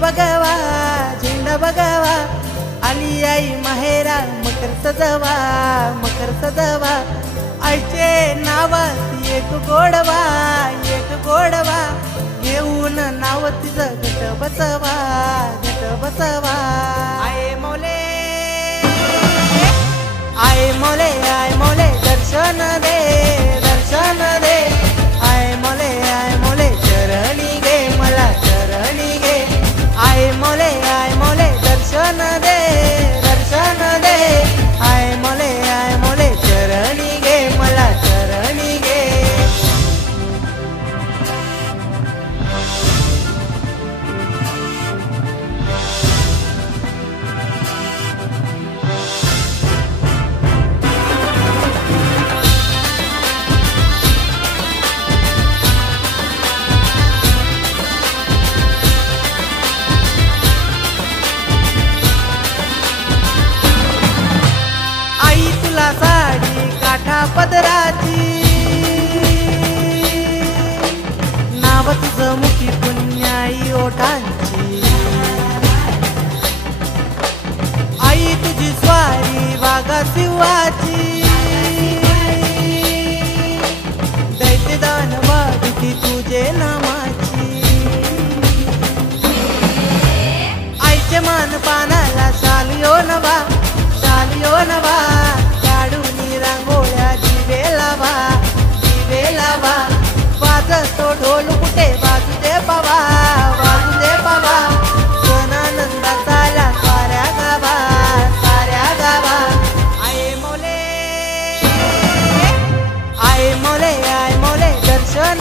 बघावा झेंडा बघावा, आली आई माहेरा मकर सजवा मकर सजवा, आईचे नावात एक गोडवा एक गोडवा, घेऊन नाव तिचं घट बसवा घट बसवा। आये मोले आये मोले दर्शन दे दर्शन दे, आये मोले चरणी घे मला चरणी घे, आये मोले दर्शन दे दर्शन दे, आये मोले चरणी घे मला चरणी घे। साडी काठा पदराची, नाव तुझं मुखी पुण्याई ओठांची, आई तुझी स्वारी वागा शिवाची, दैत्य दान वागिती तुझे नामाची, आईचे मान पानाला शालियो नवा शालियो नवा, काढूनी रांगोळ्या दिवे लावा, वाजतो ढोल कुठे बाजू दे बाबा सणानंदा साऱ्या साऱ्या गावा। आये मोले दर्शन